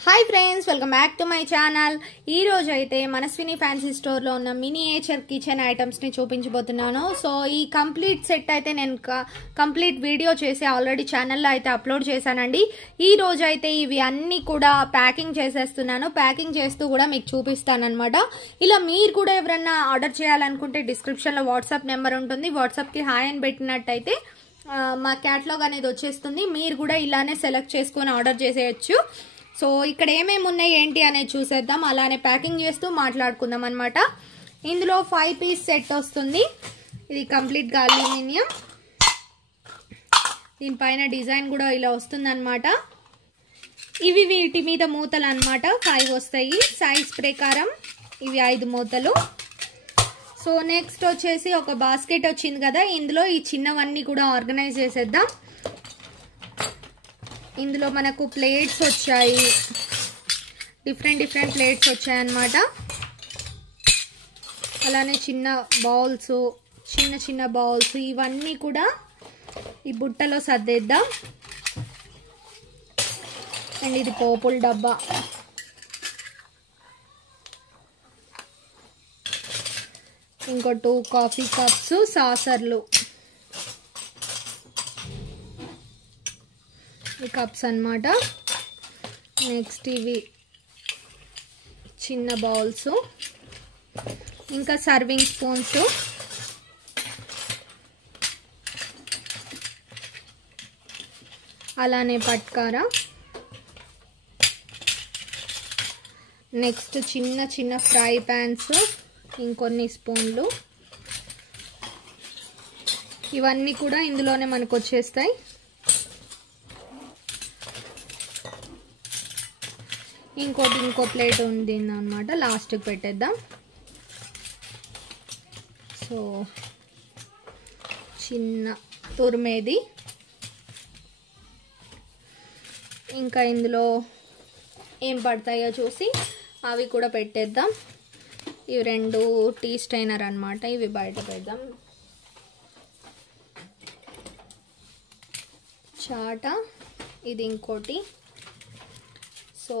High friends welcome back to my channel ई रोज अयिते मनस्विनी फैंसी स्टोर लो उन्न मिनिएचर किचन ऐटम्स नि चूपिंचबोतुन्नानु। सो ई कंप्लीट सेट अयिते नेनु कंप्लीट वीडियो चेसी आल्रेडी चैनल लो अयिते अपलोड चेसानंडी। ई रोज अयिते इवी अन्नी कूडा पैकिंग चेसेस्तुन्नानु। पैकिंग चेस्तू कूडा मीकु चूपिस्तानन्नमाट। इला मीरु कूडा एवरैना आर्डर चेयालनुकुंटे डिस्क्रिप्शन लो वाट्साप नेंबर उंटुंदी। वाट्साप की हाय अनि पेट्टिनट्टయితే మా క్యాటలాగ్ అనేది వచ్చేస్తుంది। మీరు కూడా ఇలానే సెలెక్ట్ చేసుకొని ఆర్డర్ చేసేయొచ్చు। సో ఇక్కడ ఏమేమి ఉన్నాయి ఏంటి అనేది చూసేద్దాం, అలానే ప్యాకింగ్ చేస్తూ మాట్లాడుకుందాం అన్నమాట। ఇందులో 5 పీస్ సెట్ వస్తుంది। ఇది కంప్లీట్ గా అల్యూమినియం, దీనిపైన డిజైన్ కూడా ఇలా వస్తుంది అన్నమాట। ఇవి వీటి మీద మూతలు అన్నమాట, 5 వస్తాయి సైజ్ ప్రకారం। ఇవి 5 మూతలు। సో నెక్స్ట్ వచ్చేసి ఒక బాస్కెట్ వచ్చింది కదా, ఇందులో ఈ చిన్నవన్నీ కూడా ఆర్గనైజ్ చేసేద్దాం। ఇందులో మనకు ప్లేట్స్ వచ్చాయి, డిఫరెంట్ ప్లేట్స్ వచ్చాయి అన్నమాట। అలానే చిన్న బౌల్స్, చిన్న బౌల్స్, ఇవన్నీ కూడా ఈ బుట్టలో సర్దేద్దాం। అండ్ ఇది పోపుల డబ్బా, ఇంకో 2 కాఫీ కప్స్, సాసర్లు, ఈ కప్స్ అన్నమాట। నెక్స్ట్ ఇవి చిన్న బౌల్స్, ఇంకా సర్వింగ్ స్పూన్స్, అలానే పట్కారా, నెక్స్ట్ చిన్న ఫ్రై ప్యాన్స్, ఇంకొన్ని స్పూన్లు, ఇవన్నీ కూడా ఇందులోనే మనకు వచ్చేస్తాయి। ఇంకో ప్లేట్ ఉంది అన్నమాట, లాస్ట్కి పెట్టేద్దాం। సో చిన్న తురిమేది, ఇంకా ఇందులో ఏం పడతాయో చూసి అవి కూడా పెట్టేద్దాం। ఇవి 2 టీ స్ట్రైనర్ అన్నమాట, ఇవి బయట పెడదాం। చాట, ఇది ఇంకోటి। సో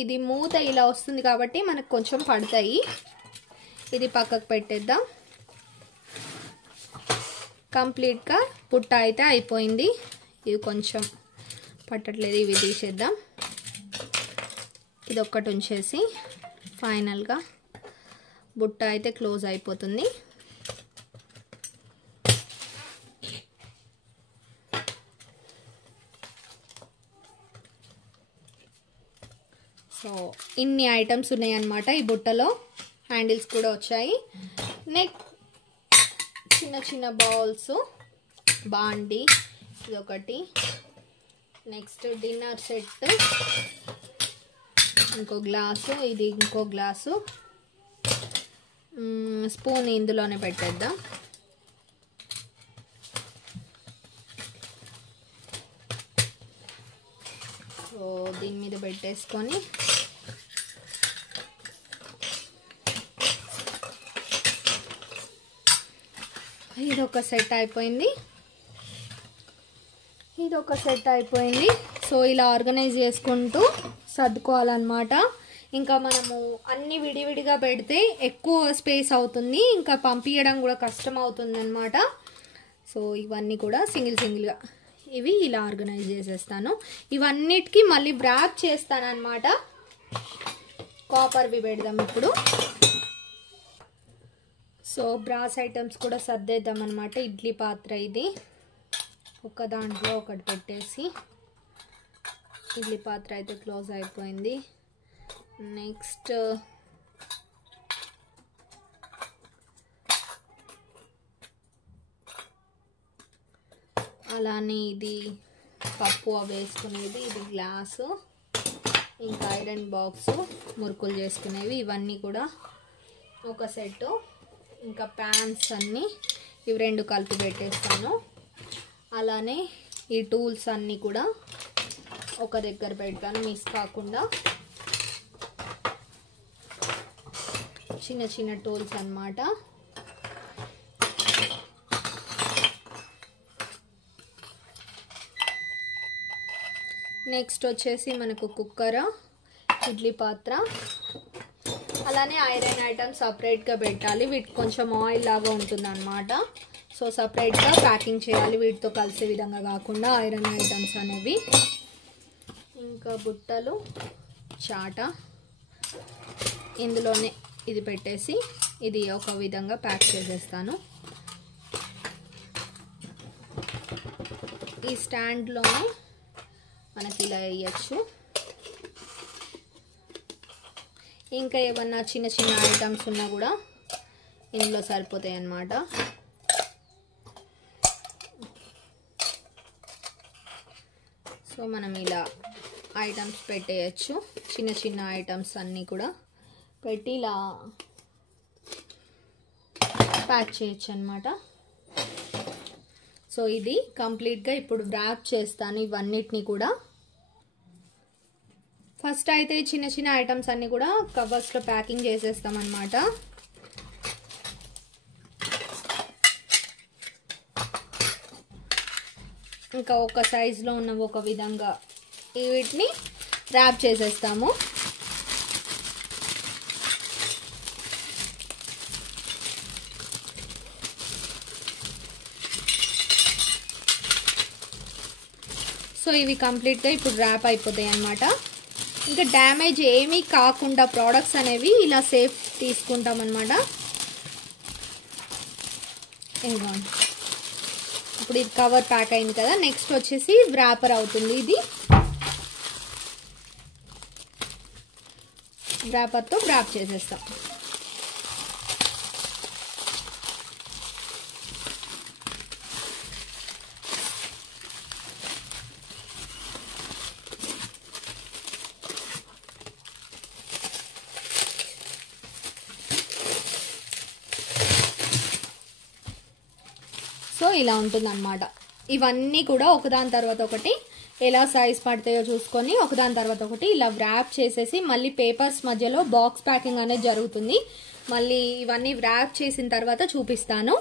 ఇది మూత ఇలా వస్తుంది కాబట్టి మనకు కొంచెం పడతాయి, ఇది పక్కకు పెట్టేద్దాం। కంప్లీట్గా పుట్ట అయితే అయిపోయింది, ఇది కొంచెం పట్టట్లేదు, ఇవి తీసేద్దాం। ఇది ఒక్కటి ఉంచేసి ఫైనల్గా బుట్ట అయితే క్లోజ్ అయిపోతుంది। సో ఇన్ని ఐటమ్స్ ఉన్నాయి అన్నమాట ఈ బుట్టలో, హ్యాండిల్స్ కూడా వచ్చాయి। చిన్న బౌల్స్, బాండి, ఇది ఒకటి, నెక్స్ట్ డిన్నర్ సెట్, ఇంకో గ్లాసు, ఇది ఇంకో గ్లాసు, స్పూన్ ఇందులోనే పెట్టేద్దాం। సో దీని మీద పెట్టేసుకొని ఇదొక సెట్ అయిపోయింది, సో ఇలా ఆర్గనైజ్ చేసుకుంటూ సర్దుకోవాలన్నమాట। ఇంకా మనము అన్ని విడివిడిగా పెడితే ఎక్కువ స్పేస్ అవుతుంది, ఇంకా పంపించడం కూడా కష్టం అవుతుంది అన్నమాట। సో ఇవన్నీ కూడా సింగిల్గా ఇవి ఇలా ఆర్గనైజ్ చేసేస్తాను। ఇవన్నిటికీ మళ్ళీ వ్రాప్ చేస్తాను అన్నమాట। కాపర్వి పెడదాం ఇప్పుడు। సో బ్రాస్ ఐటమ్స్ కూడా సర్దేద్దాం అన్నమాట। ఇడ్లీ పాత్ర, ఇది ఒక దాంట్లో ఒకటి పెట్టేసి ఇడ్లీ పాత్ర అయితే క్లోజ్ అయిపోయింది। నెక్స్ట్ అలానే ఇది పప్పు అవి వేసుకునేది, ఇది గ్లాసు, ఇంకా ఐరన్ బాక్స్, మురుకులు చేసుకునేవి, ఇవన్నీ కూడా ఒక సెట్। ఇంకా ప్యాన్స్ అన్నీ ఇవి 2 కలిపి పెట్టేస్తాను। అలానే ఈ టూల్స్ అన్నీ కూడా ఒక దగ్గర పెడతాను మిస్ కాకుండా, చిన్న టూల్స్ అన్నమాట। నెక్స్ట్ వచ్చేసి మనకు కుక్కర్, ఇడ్లీ పాత్ర, అలానే ఐరన్ ఐటమ్స్ సపరేట్గా పెట్టాలి. వీటికి కొంచెం ఆయిల్ లాగా ఉంటుంది అన్నమాట. సో సపరేట్గా ప్యాకింగ్ చేయాలి, వీటితో కలిసే విధంగా కాకుండా ఐరన్ ఐటమ్స్ అనేవి. ఇంకా బుట్టలు, చాట ఇందులోనే ఇది పెట్టేసి ఇది ఒక విధంగా ప్యాక్ చేసేస్తాను. ఈ స్టాండ్లోనే మనకి ఇలా వేయచ్చు. ఇంకా ఏమన్నా చిన్న చిన్న ఐటమ్స్ ఉన్నా కూడా ఇందులో సరిపోతాయి అన్నమాట. సో మనం ఇలా ఐటమ్స్ పెట్టేయచ్చు. చిన్న చిన్న ఐటమ్స్ అన్నీ కూడా పెట్టి ఇలా ప్యాక్ చేయొచ్చు అన్నమాట. సో ఇది కంప్లీట్గా ఇప్పుడు ర్యాప్ చేస్తాను ఇవన్నిటిని కూడా. ఫస్ట్ అయితే చిన్న చిన్న ఐటమ్స్ అన్నీ కూడా కవర్స్లో ప్యాకింగ్ చేసేస్తాం అన్నమాట. ఇంకా ఒక సైజులో ఉన్న ఒక విధంగా వీటిని ర్యాప్ చేసేస్తాము. సో ఇవి కంప్లీట్గా ఇప్పుడు ర్యాప్ అయిపోతాయి అన్నమాట. ఇంకా డ్యామేజ్ ఏమీ కాకుండా ప్రోడక్ట్స్ అనేవి ఇలా సేఫ్ తీసుకుంటాం అన్నమాట. ఇప్పుడు ఇది కవర్ ప్యాక్ అయింది కదా. నెక్స్ట్ వచ్చేసి వ్రాపర్ అవుతుంది. ఇది వ్రాపర్తో వ్రాప్ చేసేస్తాం. సో ఇలా ఉంటుందన్నమాట. ఇవన్నీ కూడా ఒకదాని తర్వాత ఒకటి ఎలా సైజ్ పడతాయో చూసుకొని ఒకదాని తర్వాత ఒకటి ఇలా వ్రాప్ చేసేసి మళ్ళీ పేపర్స్ మధ్యలో బాక్స్ ప్యాకింగ్ అనేది జరుగుతుంది. మళ్ళీ ఇవన్నీ వ్రాప్ చేసిన తర్వాత చూపిస్తాను.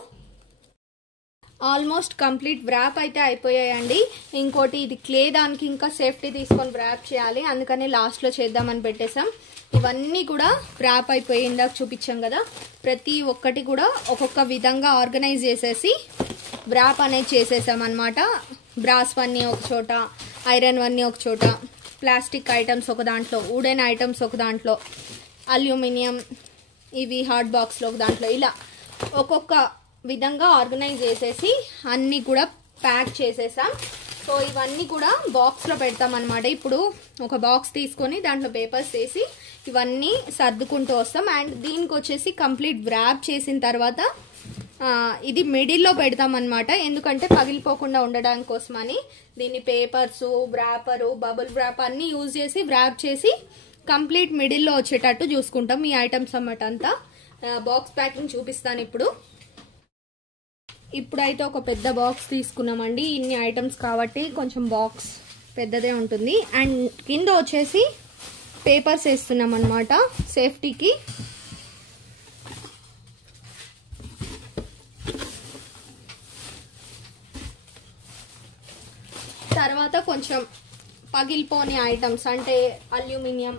ఆల్మోస్ట్ కంప్లీట్ వ్రాప్ అయితే అయిపోయాయండి. ఇంకోటి ఇది క్లే, దానికి ఇంకా సేఫ్టీ తీసుకొని వ్రాప్ చేయాలి, అందుకని లాస్ట్లో చేద్దామని పెట్టేసాం. ఇవన్నీ కూడా వ్రాప్ అయిపోయి ఇందాక చూపించాం కదా, ప్రతి ఒక్కటి కూడా ఒక్కొక్క విధంగా ఆర్గనైజ్ చేసేసి వ్రాప్ అనేది చేసేసాం అనమాట. బ్రాస్ వన్నీ ఒక చోట, ఐరన్ వన్నీ ఒక చోట, ప్లాస్టిక్ ఐటమ్స్ ఒక దాంట్లో, వుడెన్ ఐటమ్స్ ఒక దాంట్లో, అల్యూమినియం ఇవి హాట్ బాక్స్లో ఒక దాంట్లో, ఇలా ఒక్కొక్క విధంగా ఆర్గనైజ్ చేసేసి అన్నీ కూడా ప్యాక్ చేసేసాం. సో ఇవన్నీ కూడా బాక్స్లో పెడతాం అనమాట. ఇప్పుడు ఒక బాక్స్ తీసుకొని దాంట్లో పేపర్స్ వేసి ఇవన్నీ సర్దుకుంటూ వస్తాం. అండ్ దీనికి వచ్చేసి కంప్లీట్ వ్రాప్ చేసిన తర్వాత ఇది మిడిల్లో పెడతాం అనమాట. ఎందుకంటే పగిలిపోకుండా ఉండడానికి కోసమని దీన్ని పేపర్స్, వ్రాపరు, బబుల్ వ్రాప్ అన్నీ యూజ్ చేసి వ్రాప్ చేసి కంప్లీట్ మిడిల్లో వచ్చేటట్టు చూసుకుంటాం ఈ ఐటమ్స్ అన్నమాట. అంతా బాక్స్ ప్యాకింగ్ చూపిస్తాను ఇప్పుడు. ఇప్పుడైతే ఒక పెద్ద బాక్స్ తీసుకున్నామండి. ఇన్ని ఐటమ్స్ కాబట్టి కొంచెం బాక్స్ పెద్దదే ఉంటుంది. అండ్ కింద వచ్చేసి పేపర్స్ వేస్తున్నాం అనమాట సేఫ్టీకి. తర్వాత కొంచెం పగిలిపోని ఐటమ్స్ అంటే అల్యూమినియం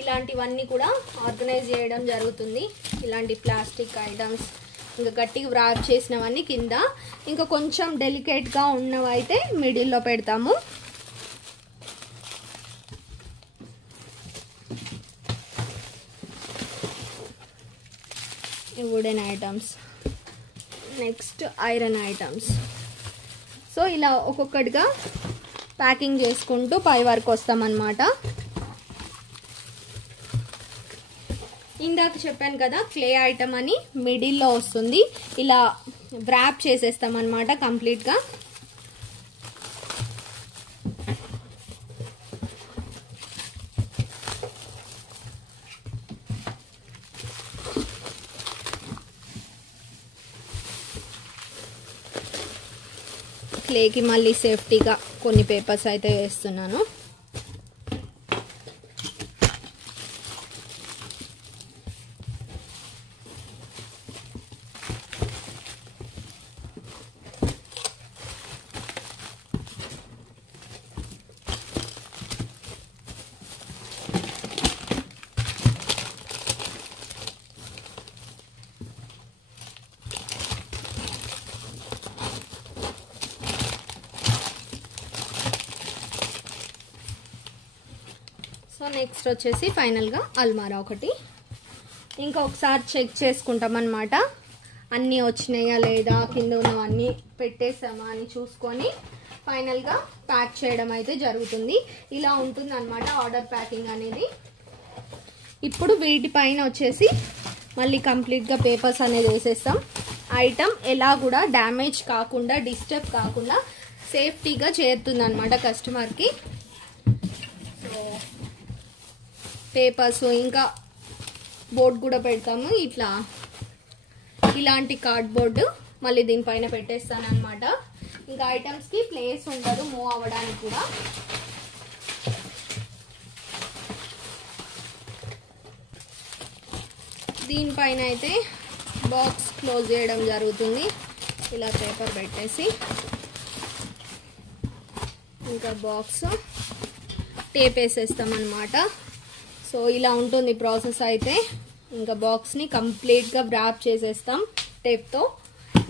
ఇలాంటివన్నీ కూడా ఆర్గనైజ్ చేయడం జరుగుతుంది. ఇలాంటి ప్లాస్టిక్ ఐటమ్స్ ఇంకా గట్టిగా వ్రాప్ చేసినవన్నీ కింద, ఇంకా కొంచెం డెలికేట్గా ఉన్నవైతే మిడిల్లో పెడతాము. Wooden items, next iron items. So ఇలా ఒక్కొక్కటిగా ప్యాకింగ్ చేసుకుంటూ పై వరకు వస్తామన్నమాట. ఇందాక చెప్పాను కదా క్లే ఐటమ్ అని మిడిల్లో వస్తుంది. ఇలా వ్రాప్ చేసేస్తాం అన్నమాట కంప్లీట్గా. క్లేకి మళ్ళీ సేఫ్టీగా కొన్ని పేపర్స్ అయితే వేస్తున్నాను. సో నెక్స్ట్ వచ్చేసి ఫైనల్గా అల్మారా ఒకటి. ఇంకా ఒకసారి చెక్ చేసుకుంటాం అన్నమాట, అన్నీ వచ్చినాయా లేదా, కింద ఉన్నవన్నీ పెట్టేసామా అని చూసుకొని ఫైనల్గా ప్యాక్ చేయడం అయితే జరుగుతుంది. ఇలా ఉంటుంది అన్నమాట ఆర్డర్ ప్యాకింగ్ అనేది. ఇప్పుడు వీటిపైన వచ్చేసి మళ్ళీ కంప్లీట్గా పేపర్స్ అనేది వేసేస్తాం. ఐటమ్ ఎలా కూడా డ్యామేజ్ కాకుండా, డిస్టర్బ్ కాకుండా సేఫ్టీగా చేరుతుంది అన్నమాట కస్టమర్కి. సో పేపర్స్ ఇంకా బోర్డు కూడా పెడతాము, ఇలాంటి కార్డ్బోర్డు మళ్ళీ దీనిపైన పెట్టేస్తాను అనమాట. ఇంకా ఐటమ్స్కి ప్లేస్ ఉండదు మూవ్ అవ్వడానికి కూడా. దీనిపైన అయితే బాక్స్ క్లోజ్ చేయడం జరుగుతుంది. ఇలా పేపర్ పెట్టేసి ఇంకా బాక్స్ టేప్ వేసేస్తాం అన్నమాట. సో ఇలా ఉంటుంది ప్రాసెస్ అయితే. ఇంకా బాక్స్ని కంప్లీట్గా వ్రాప్ చేసేస్తాం టేప్తో,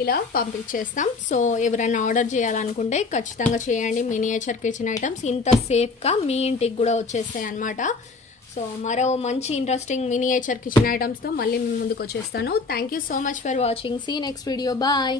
ఇలా పంపించేస్తాం. సో ఎవరైనా ఆర్డర్ చేయాలనుకుంటే ఖచ్చితంగా చేయండి. మినియేచర్ కిచెన్ ఐటమ్స్ ఇంత సేఫ్గా మీ ఇంటికి కూడా వచ్చేస్తాయి అన్నమాట. సో మరో మంచి ఇంట్రెస్టింగ్ మినియేచర్ కిచెన్ ఐటమ్స్తో మళ్ళీ మీ ముందుకు వచ్చేస్తాను. Thank you so much for watching. See next video. Bye.